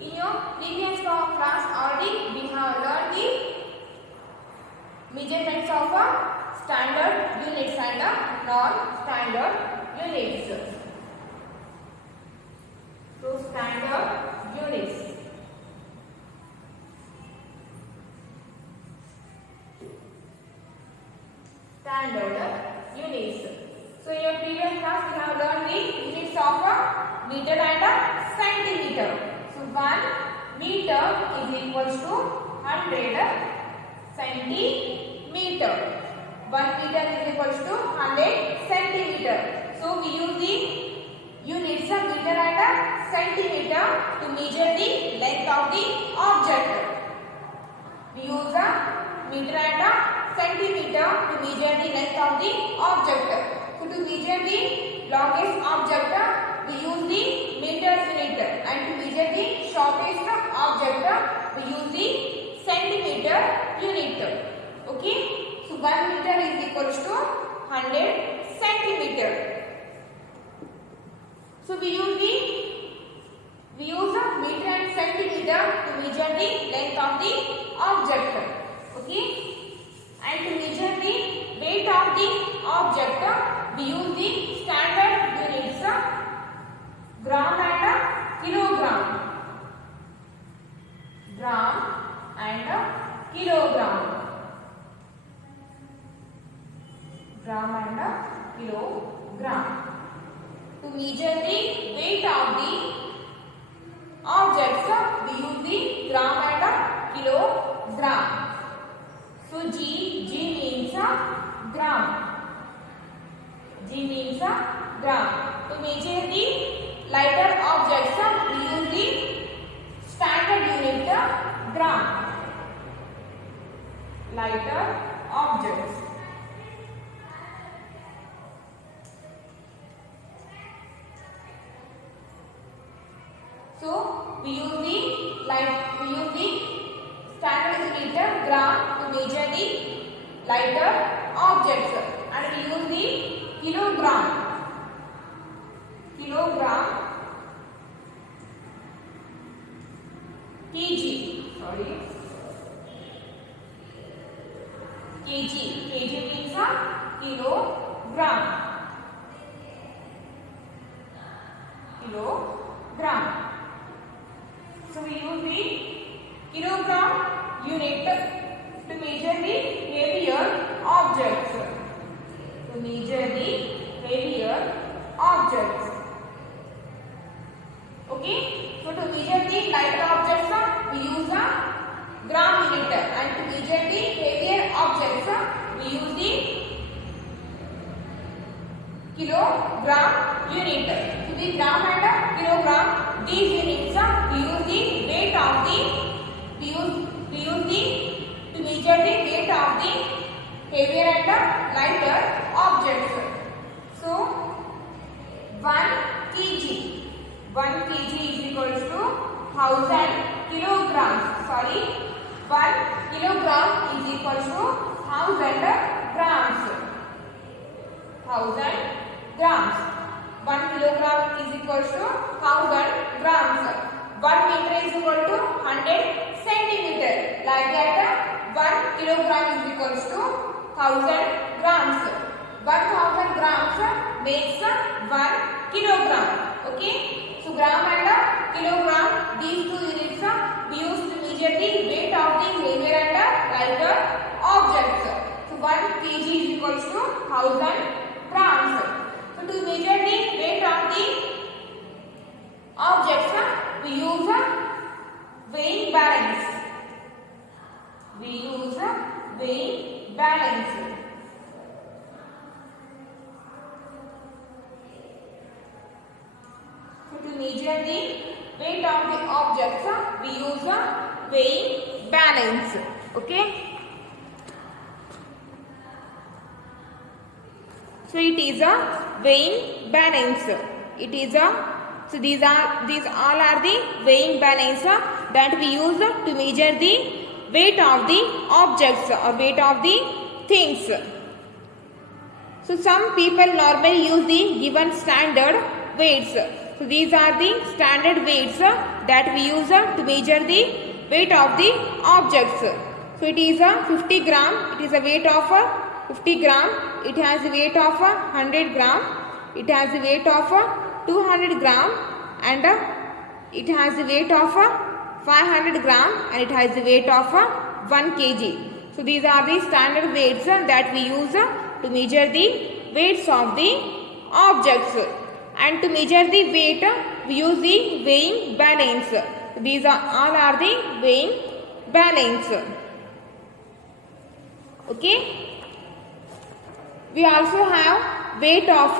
In your previous class already we have learned the measurements of standard units and non-standard units. So standard units. Standard units. So in your previous class we have learned the units of meter and centimeter. So 1 meter is equals to 100 centimeter. 1 meter is equals to 100 centimeter. So we use the units of meter and centimeter to measure the length of the object. We use a meter and centimeter to measure the length of the object. So to measure the longest object, we use the meter unit, and to measure the shortest object, we use the centimeter unit. Okay? So 1 meter is equals to 100 centimeter. So we use a meter and centimeter to measure the length of the object. Okay? And to measure the weight of the object, we use the standard units gram and kilogram. Gram and kilogram. Gram and kilogram. To measure the weight of the objects, we use the gram and kilogram. So G means gram. G means gram. To measure the lighter objects, we use the standard unit gram. Lighter objects. So we use the standard unit gram to measure the lighter objects, and we use the kilogram. Kilogram. kg. Sorry. kg. kg means kilogram. Kilogram. So we use the kilogram unit to measure the heavier objects. To measure the heavier objects. Okay. So to measure the lighter objects, we use a gram unit, and to measure the heavier objects, we use the kilogram unit. So the gram and kilogram, these units, we use the weight of the to measure the weight of the heavier and lighter objects. So 1 kg. 1 kg is equals to 1000 kilograms. Sorry, 1 kilogram is equals to 1000 grams. 1000 grams. 1 kilogram is equals to 1000 grams. 1 meter is equal to 100 centimeter. Like that, 1 kilogram is equals to 1000 grams. 1000 grams makes 1 kilogram. Okay? So gram and kilogram, these two units we use to measure the weight of the heavier and lighter objects. So 1 kg is equals to 1000 grams. So to measure the weight of the objects, we use a weighing balance. We use a weighing balance. To measure the weight of the objects, we use a weighing balance. Okay. So it is a weighing balance. It is a so these all are the weighing balance that we use to measure the weight of the objects or weight of the things. So some people normally use the given standard weights. So these are the standard weights that we use to measure the weight of the objects. So it is a 50 gram. It is a weight of 50 gram. It has the weight of 100 gram. It has the weight of 200 gram, and it has the weight of 500 gram, and it has the weight of 1 kg. So these are the standard weights that we use to measure the weights of the objects. And to measure the weight, we use the weighing balance. These are all are the weighing balance. Okay. We also have weight of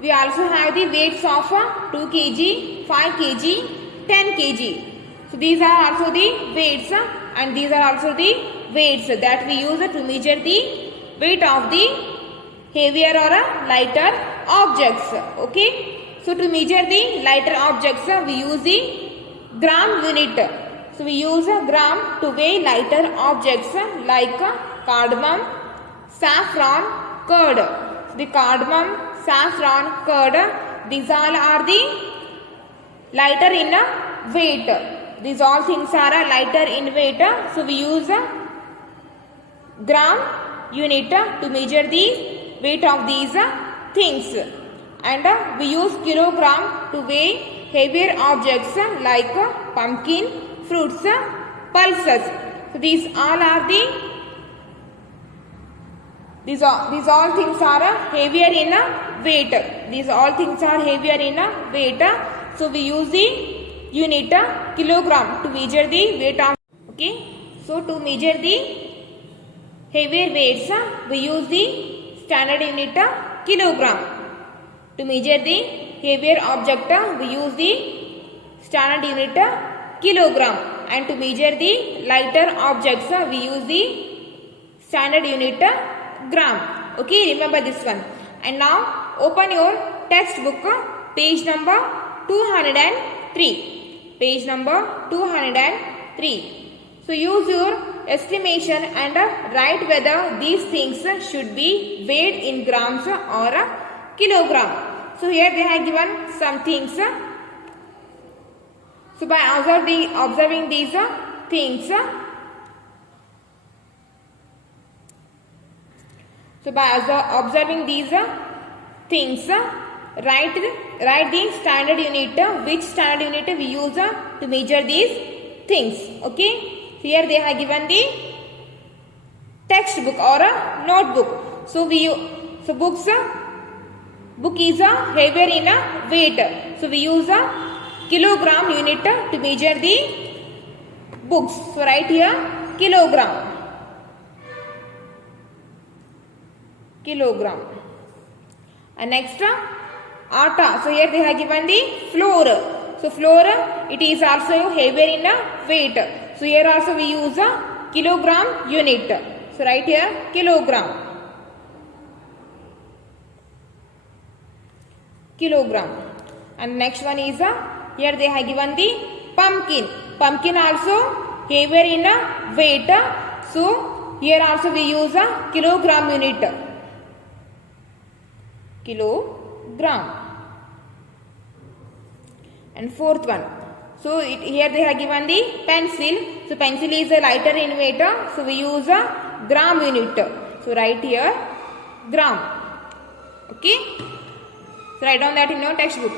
we also have the weights of 2 kg, 5 kg, 10 kg. So these are also the weights, and these are also the weights that we use to measure the weight of the heavier or lighter objects. Okay. So to measure the lighter objects, we use the gram unit. So we use a gram to weigh lighter objects like cardamom, saffron, curd. The cardamom, saffron, curd, these all are the lighter in weight. These all things are lighter in weight. So we use a gram unit to measure the weight of these things. And we use kilogram to weigh heavier objects like pumpkin, fruits, pulses. So these all are the these all things are heavier in weight. These all things are heavier in weight. So we use the unit kilogram to measure the weight of. Okay. So to measure the heavier weights, we use the standard unit kilogram. To measure the heavier object, we use the standard unit kilogram. And to measure the lighter objects, we use the standard unit gram. Okay, remember this one. And now open your textbook, page number 203. Page number 203. So use your estimation and write whether these things should be weighed in grams or kilogram. So here they have given some things. So by observing these things, write the standard unit, which standard unit we use to measure these things. Okay. Here they have given the textbook or a notebook. So book is heavier in weight. So we use a kilogram unit to measure the books. So write here kilogram. Kilogram. And next atta. So here they have given the flour. So flour, it is also heavier in weight. So here also we use a kilogram unit. So write here kilogram. Kilogram. And next one is here they have given the pumpkin. Pumpkin also heavier in weight. So here also we use a kilogram unit. Kilogram. And fourth one. So here they have given the pencil. So pencil is a lighter in weight. So we use a gram unit. So write here gram. Okay. So write down that in your textbook.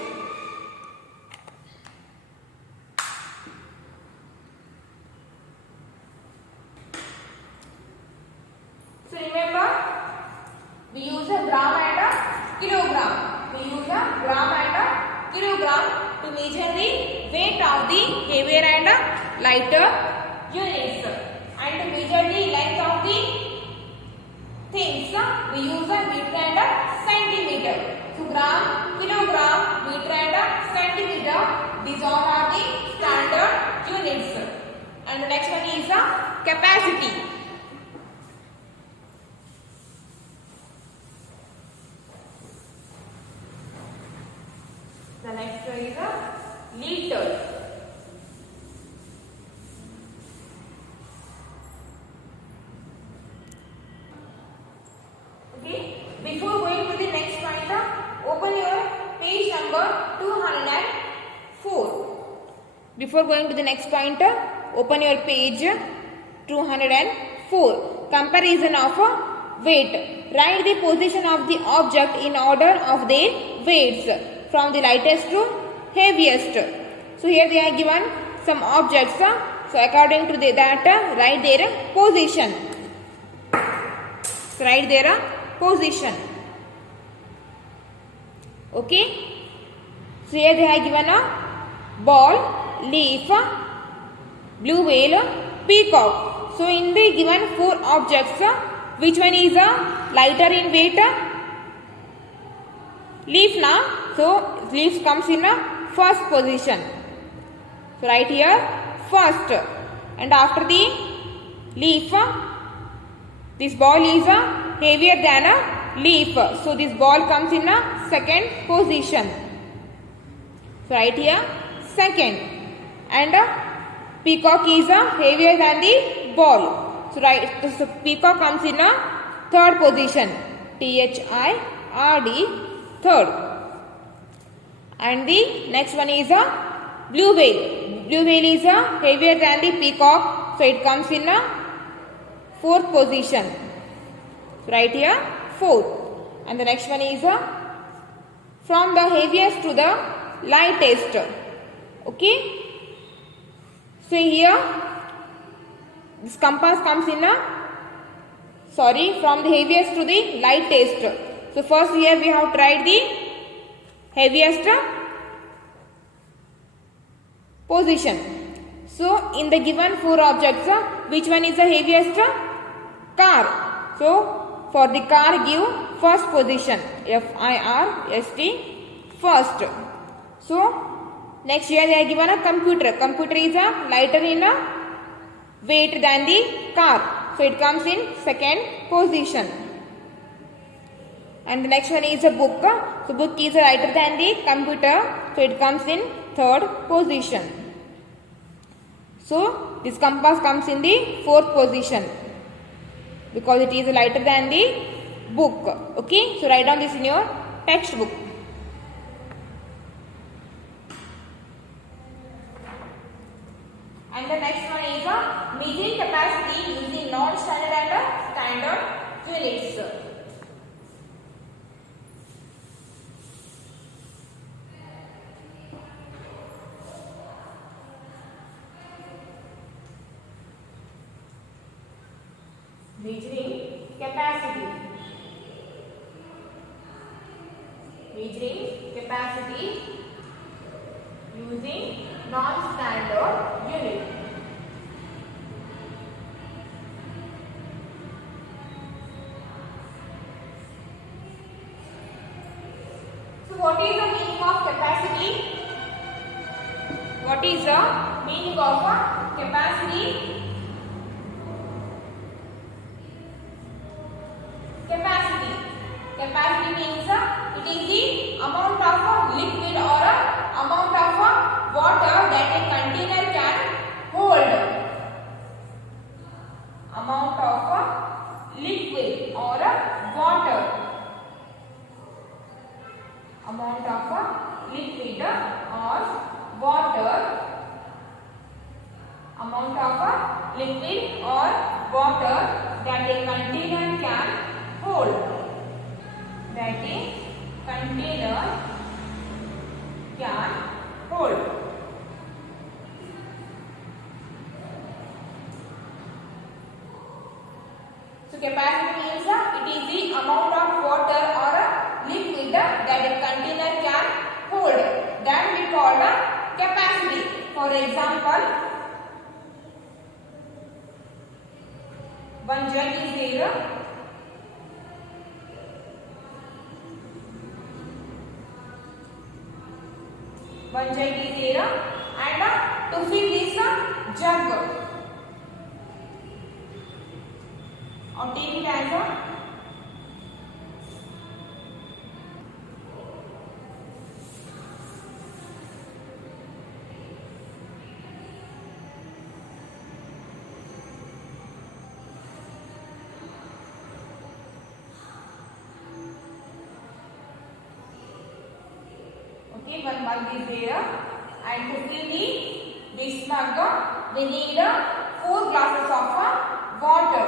So remember, we use a gram and a kilogram. We use a gram and a kilogram to measure the weight of the heavier and lighter units. And to measure the length of the things, we use a meter and a centimeter. So gram, kilogram, meter and a centimeter. These all are the standard units. And the next one is a capacity. The next one is a liter. Okay. Before going to the next point, open your page number 200. Before going to the next point, open your page 204. Comparison of weight. Write the position of the object in order of their weights from the lightest to heaviest. So here they are given some objects. So according to that, write their position. So write their position. Okay. So here they are given a ball, leaf, blue whale, peacock. So in the given 4 objects, which one is lighter in weight? Leaf na. So leaf comes in first position. So right here first, and after the leaf, this ball is heavier than a leaf. So this ball comes in a second position. So right here second, and peacock is heavier than the ball. So right, so peacock comes in a third position. THIRD, third. And the next one is a blue whale. Blue whale is heavier than the peacock, so it comes in a fourth position. So right here fourth. And the next one is from the heaviest to the lightest. Okay. So here this compass comes in from the heaviest to the lightest. So first here we have tried the heaviest position. So in the given 4 objects, which one is the heaviest? Car. So for the car, give first position, FIRST, first. So next here they are given a computer. Computer is lighter in weight than the car, so it comes in second position. And the next one is a book. So book is lighter than the computer, so it comes in third position. So this compass comes in the fourth position because it is lighter than the book. Okay, so write down this in your textbook. And the next one is measuring capacity using non-standard and standard units. Measuring capacity. Measuring capacity using non-standard unit. So what is the meaning of capacity? What is the meaning of capacity? Capacity. Capacity means it is the amount of liquid or amount of water that a container can hold. Amount of liquid or water. Amount of liquid or water. Amount of liquid or water that a container can hold. That a container can hold. So capacity means it is the amount of water or liquid that a container can hold. That we call capacity. For example, one jug is there. One jug is there, and to fill this jug, or take it as a one mug is there, and to fill the this mug, we need 4 glasses of water.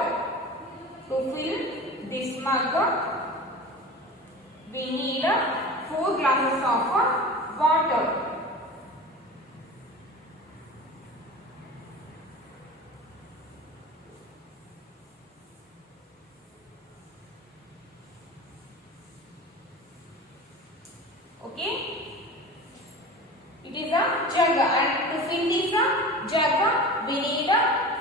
To fill this mug, we need 4 glasses of water. Okay, it is a jug, and to fill this jug we need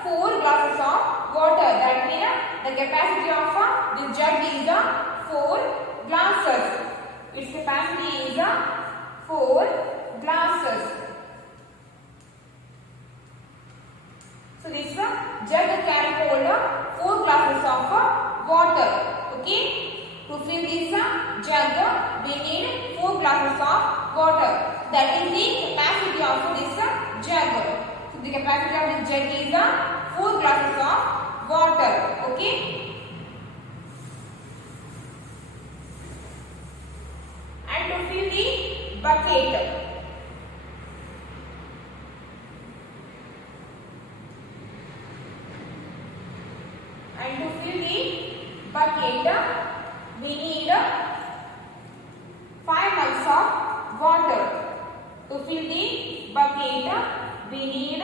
4 glasses of water. That means the capacity of this jug is 4 glasses. Its capacity is 4 glasses. So this jug can hold 4 glasses of water. Okay. To fill this jug, we need 4 glasses of water. That is the capacity of this jug. So the capacity of this jug is 4 glasses of water. Okay. And to fill the bucket, we need 5 mugs of water. To fill the bucket, we need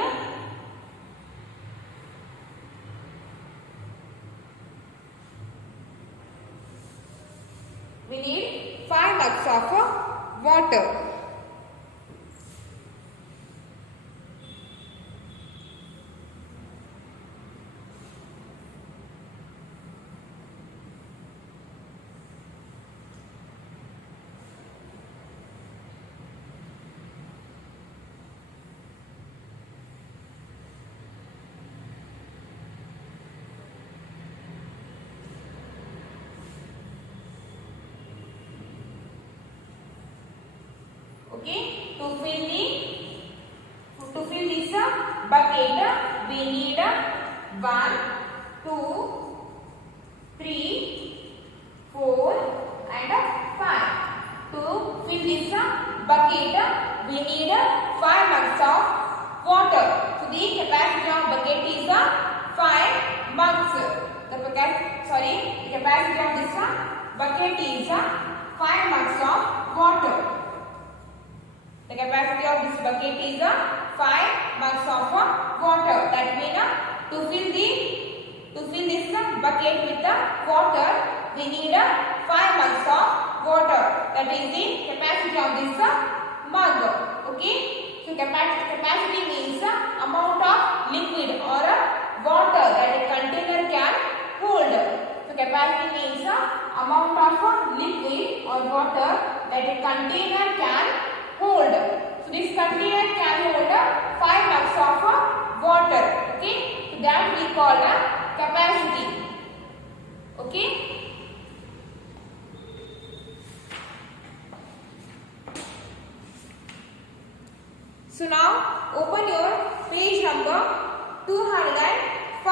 5 mugs of water. Okay, to fill this bucket, we need 1, 2, 3, 4 and 5. To fill this bucket, we need 5 mugs of water. So the capacity of bucket is 5 mugs. The capacity of this bucket is 5 mugs of water. The capacity of this bucket is 5 mugs of water. That means to fill this bucket with water, we need 5 mugs of water. That is the capacity of this mug. Okay. So capacity means amount of liquid or water that a container can hold. So capacity means amount of liquid or water that a container can hold. So this container can hold 5 mugs of water. Okay. So that we call capacity. Okay. So now open your page number 205.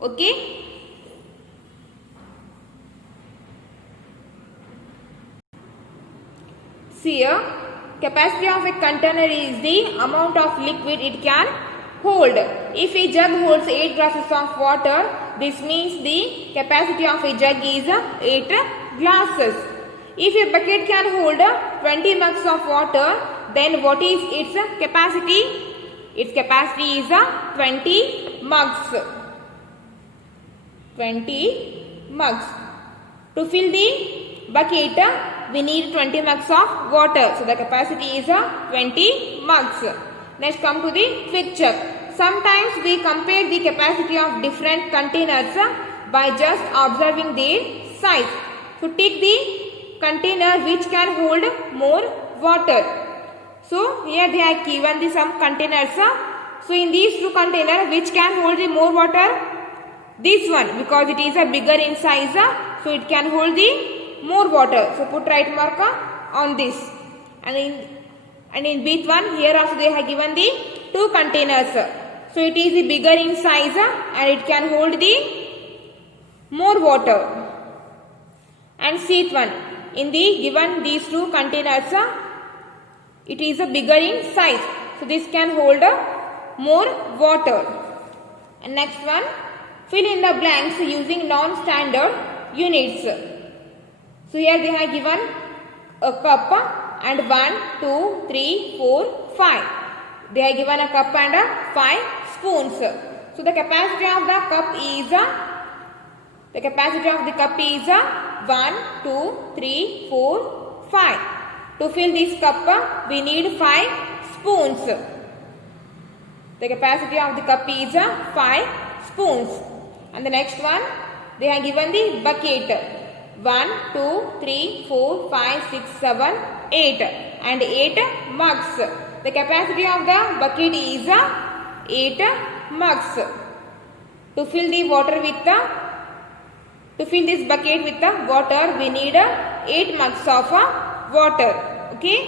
Okay. See here, capacity of a container is the amount of liquid it can hold. If a jug holds 8 glasses of water, this means the capacity of a jug is 8 glasses. If a bucket can hold 20 mugs of water, then what is its capacity? Its capacity is 20 mugs. 20 mugs. To fill the bucket, we need 20 mugs of water. So the capacity is 20 mugs. Next come to the picture. Sometimes we compare the capacity of different containers by just observing their size. So take the container which can hold more water. So here they have given the some containers. So in these two containers, which can hold the more water? This one, because it is a bigger in size, so it can hold the more water. So put right mark on this. And in bit one, here also they have given the two containers. So it is the bigger in size and it can hold the more water. And seat one. In the given these two containers, it is a bigger in size. So this can hold more water. And next one, fill in the blanks using non-standard units. So here they have given a cup and 1, 2, 3, 4, 5. They have given a cup and 5 spoons. So the capacity of the cup is 1, 2, 3, 4, 5. To fill this cup, we need 5 spoons. The capacity of the cup is 5 spoons. And the next one, they have given the bucket. 1, 2, 3, 4, 5, 6, 7, 8. And 8 mugs. The capacity of the bucket is 8 mugs. To fill this bucket with the water, we need 8 mugs of water. Okay.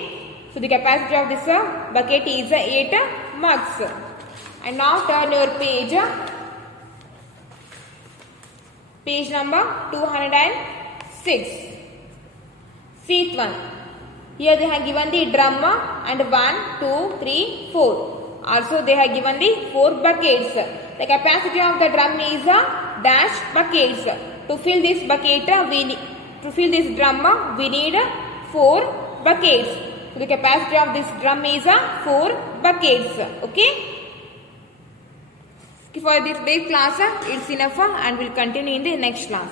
So the capacity of this bucket is 8 mugs. And now turn your page. Page number 206. Seat 1. Here they have given the drum and 1, 2, 3, 4. Also they have given the 4 buckets. The capacity of the drum is dash buckets. To fill this drum, we need 4 buckets. So the capacity of this drum is 4 buckets. Okay. For this basic class, it's enough and we'll continue in the next class.